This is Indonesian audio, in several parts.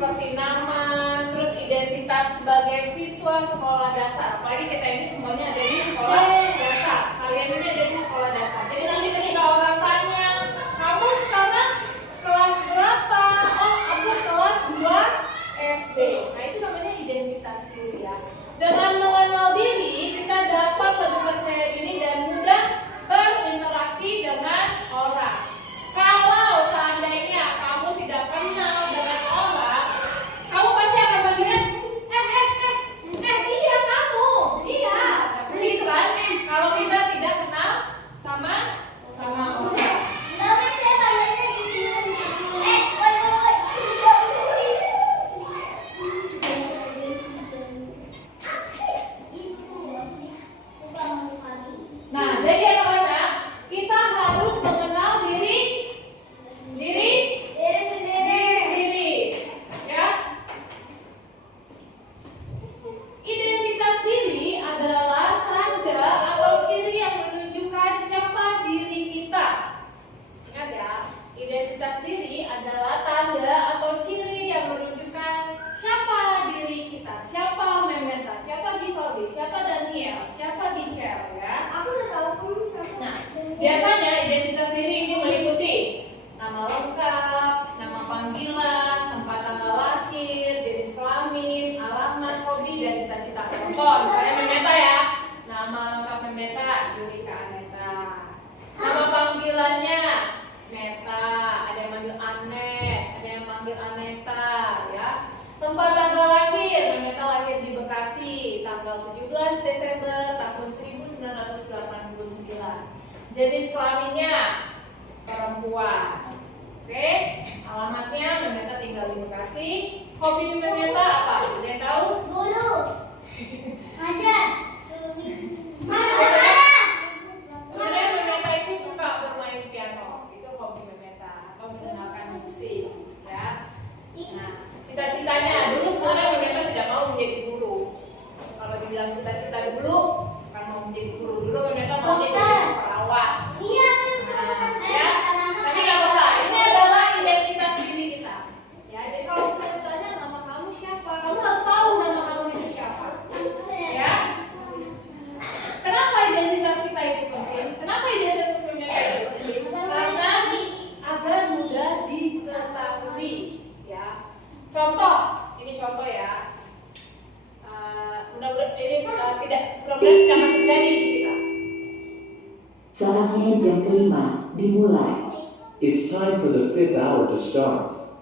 seperti nama, terus identitas sebagai siswa sekolah dasar. Apalagi kita ini semuanya ada di sekolah dasar. Kalian ini ada di sekolah dasar. Jadi nanti ketika orang tanya, kamu sekarang kelas berapa? Oh, aku kelas 2 SD. Nah, itu namanya identitas diri ya. Dengan mengenal diri, kita dapat lebih percaya diri dan mudah berinteraksi dengan orang. Kalau seandainya kamu tidak kenal dengan orang, kamu pasti akan bilang, iya kamu, iya. Begitu kan? Kalau kita tidak kenal sama orang. Nah, jadi anak-anak, kita harus mengenal diri sendiri, ya. Identitas diri adalah tanda atau ciri yang menunjukkan siapa diri kita. Ingat ya, identitas diri adalah tanda atau ciri yang menunjukkan siapa diri kita. Siapa Memeta, siapa Gisoldi, siapa Daniel, siapa Dichel, ya. Aku udah tahu siapa. Nah, biasanya identitas diri ini meliputi nama lengkap, nama panggilan, tempat tanggal lahir, jenis kelamin, alamat, hobi, dan cita-cita. Contoh, misalnya Memeta ya. Nama lengkap Memeta, Julika Aneta. Nama panggilannya Neta, ada yang manggil Anet, ada yang manggil Aneta, ya. Tempat tanggal lahir, Memeta lahir di Bekasi, tanggal 17 Desember tahun 1989. Jenis kelaminnya perempuan. Oke, alamatnya Memeta tinggal di Bekasi. Hobi Memeta apa? Ada yang tahu? Guru. Ngajar. Sebenarnya Memeta itu suka bermain piano. Itu hobi Memeta, atau mendengarkan musik, ya. Nah, cita-citanya dulu sebenarnya Memeta tidak mau menjadi guru. Kalau dibilang cita-cita dulu, bukan mau menjadi guru. Dulu Memeta mau jadi perawat. Iya. Ya, tapi nggak apa-apa. Ini adalah identitas diri kita. Ya, jadi kalau misalnya ditanya nama kamu siapa, kamu harus tahu nama kamu itu siapa. Ya. Kenapa identitas kita itu penting? Kenapa identitas kita itu penting? Karena agar mudah diketahui. Ya. Contoh, ini contoh ya. Mudah-mudahan ini tidak akan terjadi di kita. Saatnya jam 5 dimulai. It's time for the 5th hour to start.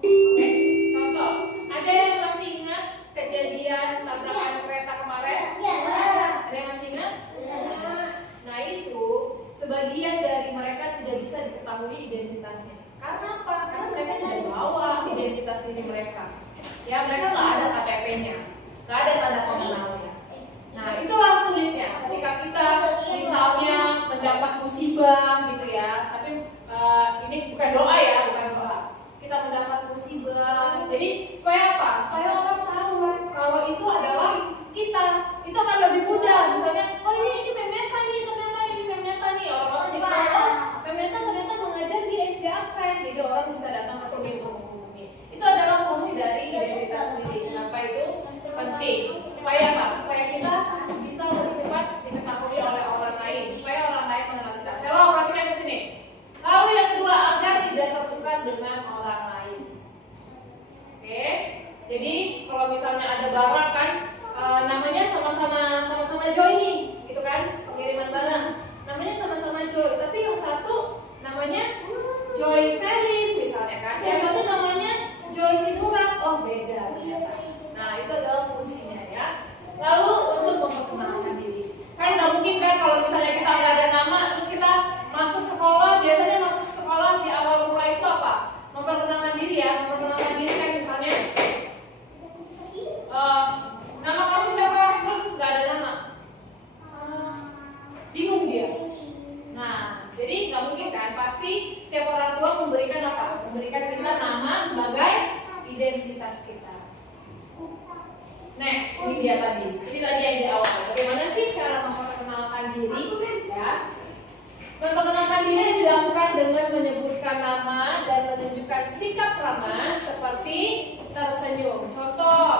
Oke, contoh. Ada yang masih ingat kejadian tabrakan kereta kemarin? Ada yang masih ingat? Nah itu, sebagian dari mereka tidak bisa diketahui identitasnya. Karena apa? Karena mereka tidak bawa identitas diri mereka. Ya, mereka nggak ada KTP-nya, nggak ada tanda pengenalnya. Nah, itulah sulitnya ketika kita misalnya mendapat musibah gitu ya. Tapi ini bukan doa ya, bukan doa. Kita mendapat musibah. Jadi supaya apa? Supaya orang tahu kalau itu adalah kita. Itu akan lebih mudah. Misalnya, oh ini Memeta nih, ternyata ini Memeta nih. Orang-orang jadi tahu, oh Memeta ternyata mengajar di SD Advent. Jadi orang bisa datang ke sini untuk menghubungi. Itu adalah fungsi dari identitas diri. Kenapa itu penting? Supaya apa? Supaya kita bisa lebih cepat diketahui oleh orang lain. Supaya orang lain mengenal kita. Selalu perhatikan di sini. Lalu yang kedua, agar tidak tertukar dengan orang lain. Oke. Jadi kalau misalnya ada barang kan, namanya sama-sama Joy nih, gitu kan? Pengiriman barang. Namanya sama-sama Joy, tapi yang satu namanya Joy Selin misalnya kan. Yang satu namanya Joy Sinurat. Oh, beda ternyata. Nah, itu adalah fungsinya ya. Lalu untuk memperkenalkan diri. Kan nggak mungkin kan kalau misalnya kita nggak ada nama, terus kita masuk sekolah, biasanya masuk sekolah di awal mulai itu apa? Memperkenalkan diri ya. Memperkenalkan diri kan misalnya nama kamu siapa? Terus nggak ada nama. Bingung dia. Nah, jadi nggak mungkin kan? Pasti setiap orang tua memberikan apa? Memberikan kita nama sebagai identitas kita. Next, ini dia tadi. Ini tadi yang di awal. Bagaimana sih cara memperkenalkan diri? Ya. Memperkenalkan diri dilakukan dengan menyebutkan nama dan menunjukkan sikap ramah seperti tersenyum. Contoh,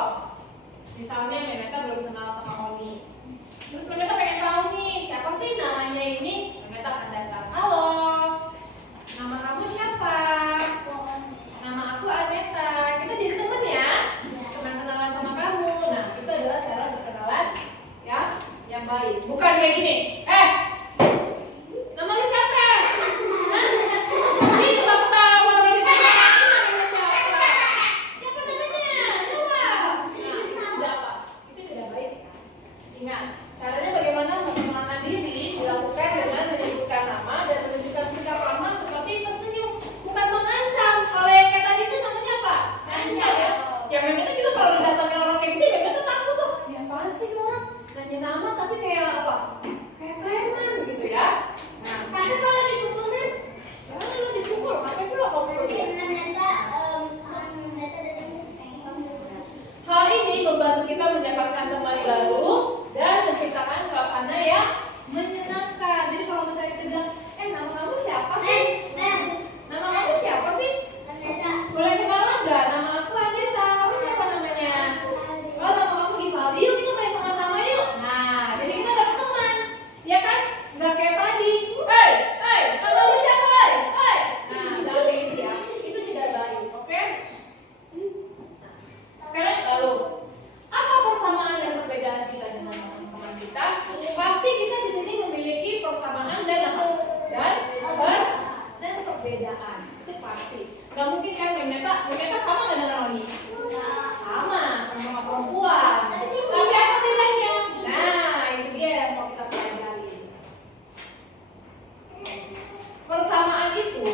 misalnya Memeta belum kenal sama Oni. Terus Memeta pengen tahu nih, siapa sih namanya ini? Memeta akan datang. Halo, nama kamu siapa? Nama aku Aneta. Kita jadi teman ya. Senang kenalan sama kamu. Nah, itu adalah cara berkenalan ya yang baik. Bukan kayak gini. Nama lu siapa? Hah? Ini ketawa lagi namanya siapa? Siapa namanya? Jawab. Nah, itu apa? Itu tidak baik ya. Ingat, caranya bagaimana mengenalkan diri dilakukan dengan menyebutkan nama dan menunjukkan sikap ramah seperti tersenyum, bukan mengancam. Kalau yang kayak tadi itu namanya apa? Ancam ya. Ya memang juga kalau didatangin orang kayak gitu, memang takut tuh. Ya apaan sih ini orang? Nanya nama tapi kayak apa? Kayak preman gitu ya. Nah, Tapi kalau dipukulin, jangan lu dipukul, makanya pula kau pukul dia. Hal ini membantu kita mendapatkan teman baru dan menciptakan suasana yang menyenangkan. Jadi kalau misalnya kita bilang, nama kamu siapa sih? Nama kamu siapa sih? Boleh kenalan nggak? Nama aku Aneta. Kamu siapa namanya? Kalau nama kamu Givaldi, yuk kita main sama-sama yuk. Nah, jadi kita dapat teman, ya kan? Nggak kayak tadi. Nama lu siapa? Nah, jangan kayak gitu ya. Itu tidak baik, oke? Sekarang lalu, apa persamaan dan perbedaan kita dengan teman-teman kita? Pasti kita di sini memiliki persamaan dan apa? Dan perbedaan. Itu pasti. Gak mungkin kan Memeta sama nggak dengan Oni? Sama perempuan. Tapi apa bedanya? Nah, itu dia yang mau kita pelajari. Persamaan itu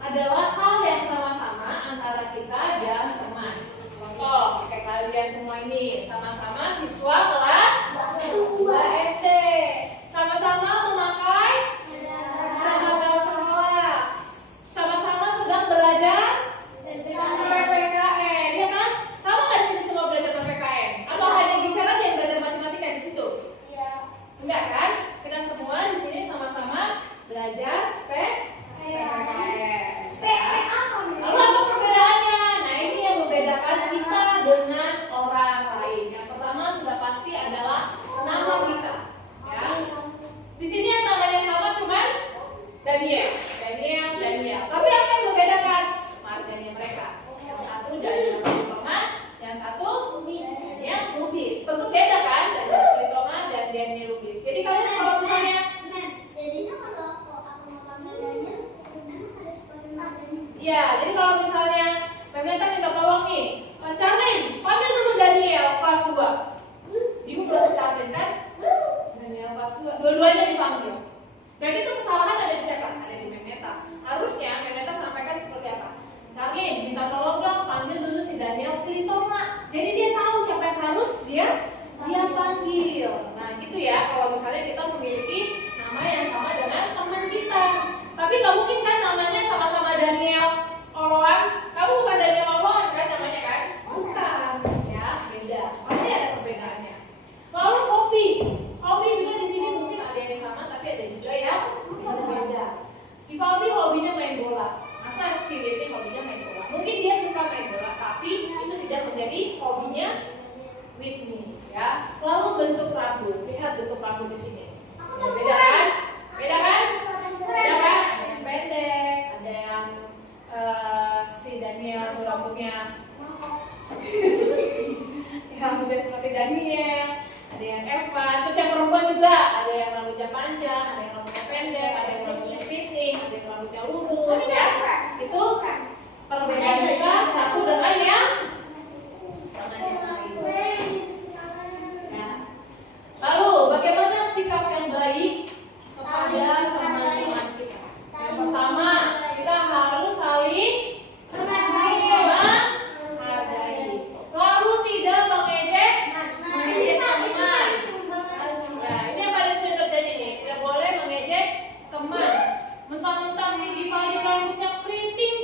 adalah hal yang sama-sama antara kita dan teman. Contoh, kayak kalian semua ini sama-sama siswa kelas 2 SD, sama-sama memakai seragam sekolah, sama-sama sedang belajar PPKN, ya kan? Sama nggak di sini semua belajar PPKN? Atau hanya bicara aja yang belajar matematika di situ? Enggak kan? Kita semua di sini sama-sama belajar PPKN. Lalu apa perbedaannya? Nah, ini yang membedakan kita dengan orang lain. Yang pertama sudah pasti adalah nama kita. Ya. Di sini yang namanya sama cuman Daniel. Tapi apa yang membedakan? Marganya mereka. Yang satu Daniel Silitonga, yang satu Daniel Lubis. Tentu beda kan? Daniel Silitonga dan Daniel Lubis. Jadi kalian kalau misalnya jadi kalau misalnya Memeta minta tolong nih, Charlene, panggil dulu Daniel kelas 2. Ibu kelas Charlene kan? Daniel kelas 2, dua-duanya dipanggil. Berarti itu kesalahan ada di siapa? Ada di Memeta. Harusnya Memeta sampaikan seperti apa? Charlene, minta tolong dong, panggil dulu si Daniel Silitonga. Jadi dia tahu siapa yang harus dia panggil. Nah gitu ya, kalau misalnya kita memiliki nama yang sama dengan teman kita. Tapi nggak mungkin kan namanya sama-sama Daniel Oloan. Kamu bukan Daniel Oloan kan namanya kan? Bukan. Ya, beda. Pasti ada perbedaannya. Lalu hobi juga di sini mungkin ada yang sama tapi ada juga yang berbeda. Givaldi hobinya main bola. Masa si Whitney hobinya main bola? Mungkin dia suka main bola, tapi itu tidak menjadi hobinya Whitney. Ya. Lalu bentuk rambut. Lihat bentuk rambut di sini. Beda kan? Beda kan? Ada yang pendek, ada yang si Daniel rambutnya rambutnya seperti Daniel, ada yang Evan, terus yang perempuan juga ada yang rambutnya panjang, ada yang rambutnya pendek, ada yang rambutnya keriting, ada yang rambutnya lurus ya. Itu perbedaan kita satu dengan yang lain. Ya. Lalu bagaimana sikap yang baik kepada teman-teman kita? Yang pertama, kita harus saling menghargai. Lalu tidak mengejek teman. Ya, ini yang paling sering terjadi nih. Tidak boleh mengejek teman. Mentang-mentang si Givaldi rambutnya keriting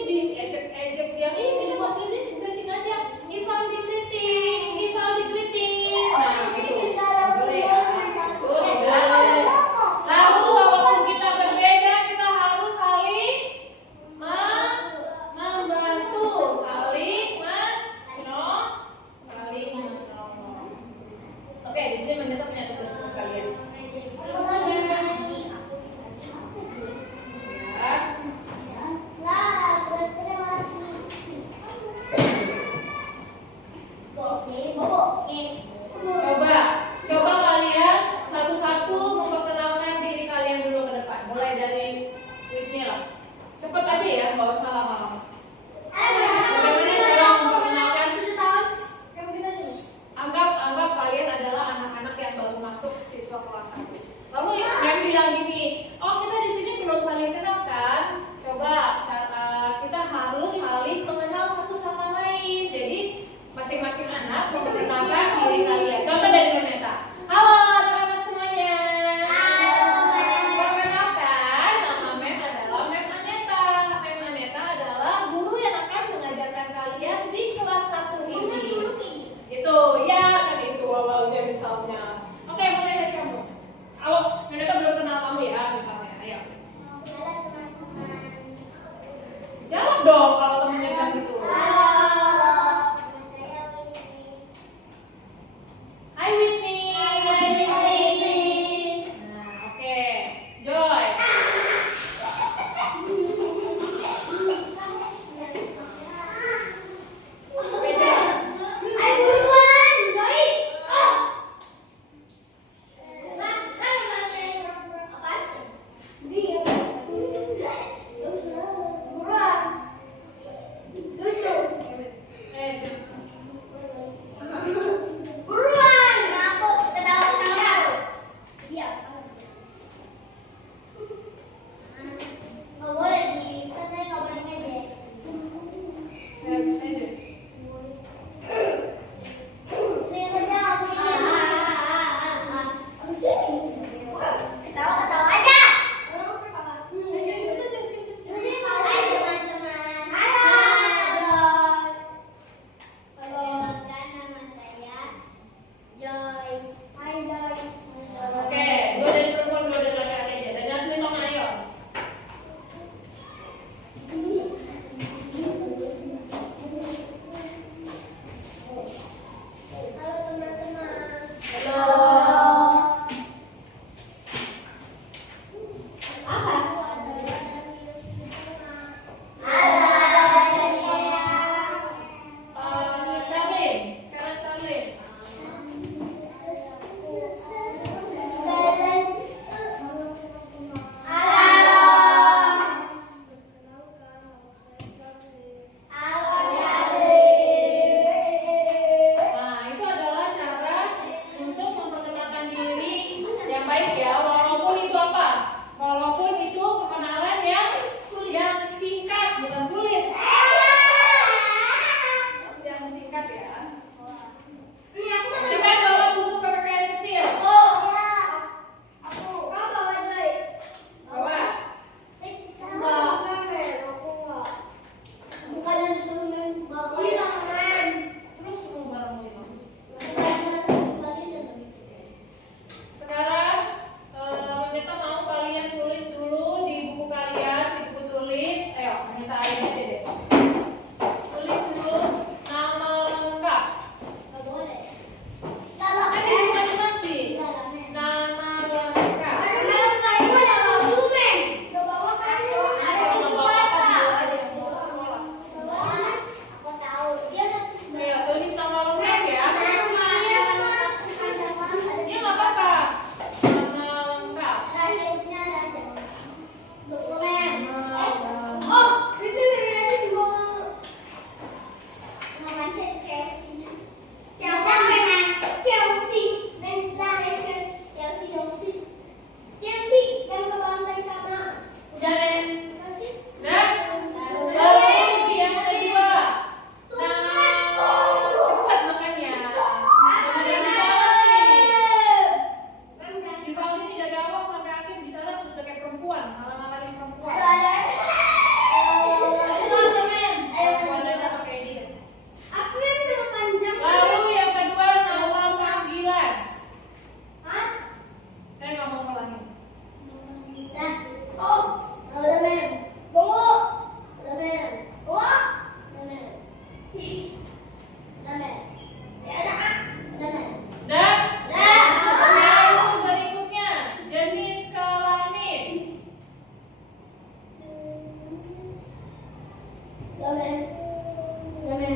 Sudah?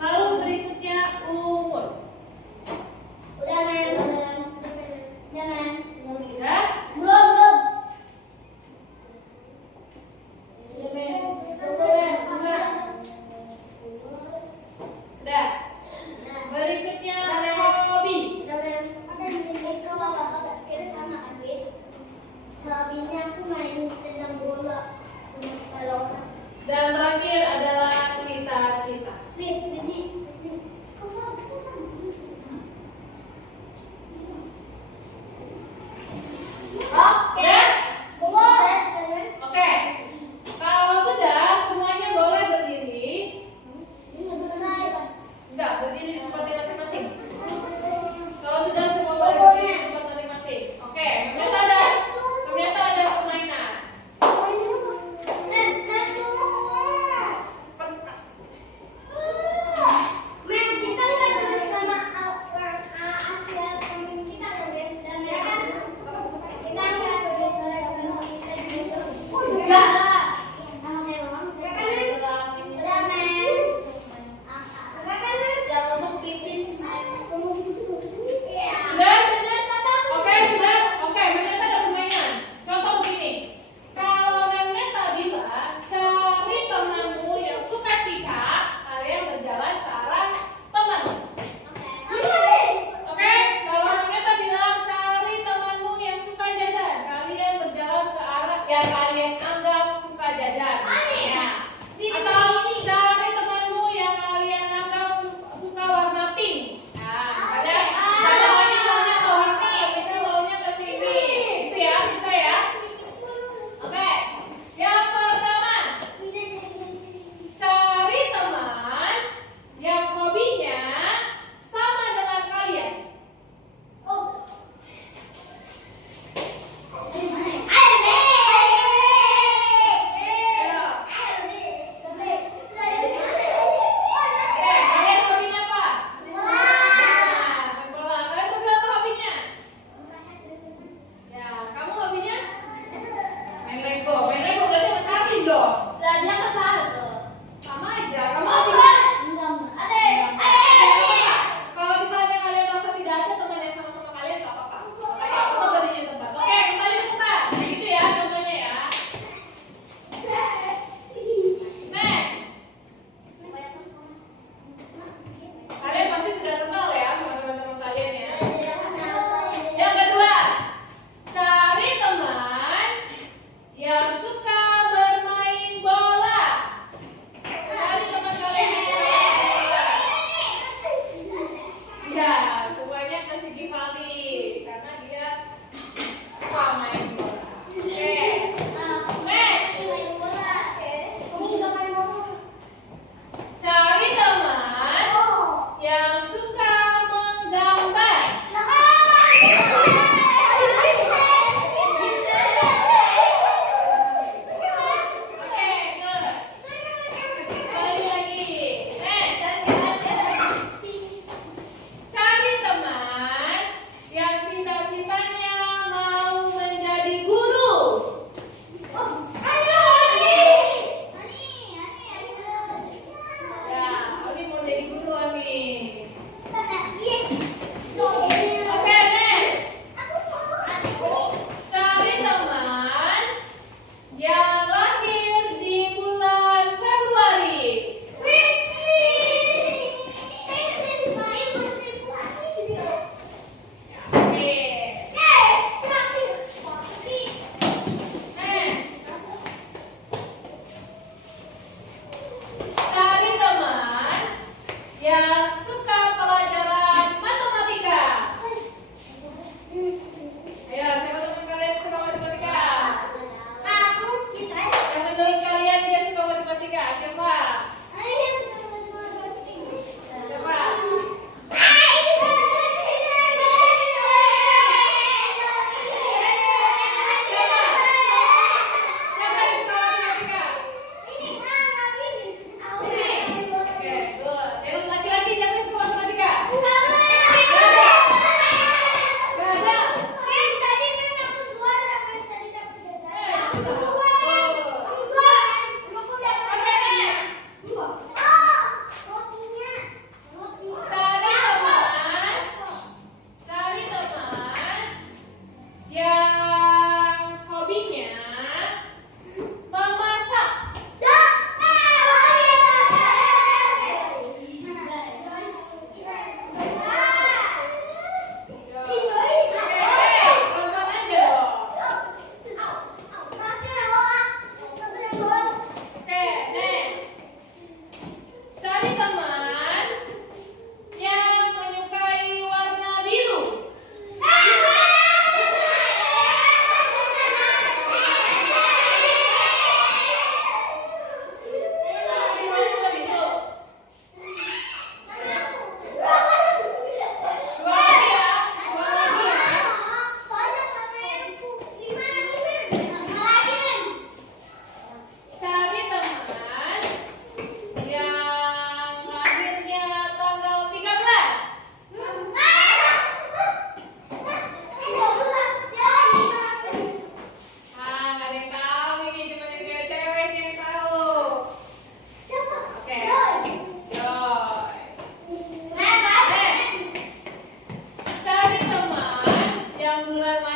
Lalu berikutnya umur. Sudah? Sudah? Berikutnya hobi. Hobinya aku main tendang bola. Kalau Dan terakhir adalah cita-cita. Oke. Kalau sudah, semuanya boleh berdiri. Enggak, berdiri di tempatnya masing-masing. Kalau sudah semua boleh berdiri di tempat masing-masing. Oke, ternyata ada permainan. Sudah? Oke, sudah. Oke, Memeta ada permainan. Contoh begini. Kalau Memeta bilang, cari temanmu yang suka cicak, kalian berjalan ke arah teman. Oke, kalau Memeta bilang, cari temanmu yang suka jajan, kalian berjalan ke arah yang kalian anggap suka jajan. Ya. Atau cari temanmu yang kalian anggap suka warna pink. Nah, misalnya maunya ke ini maunya ke sini. Itu ya, bisa ya? Oke. Yang pertama, cari teman yang hobinya sama dengan kalian. Yang duluan main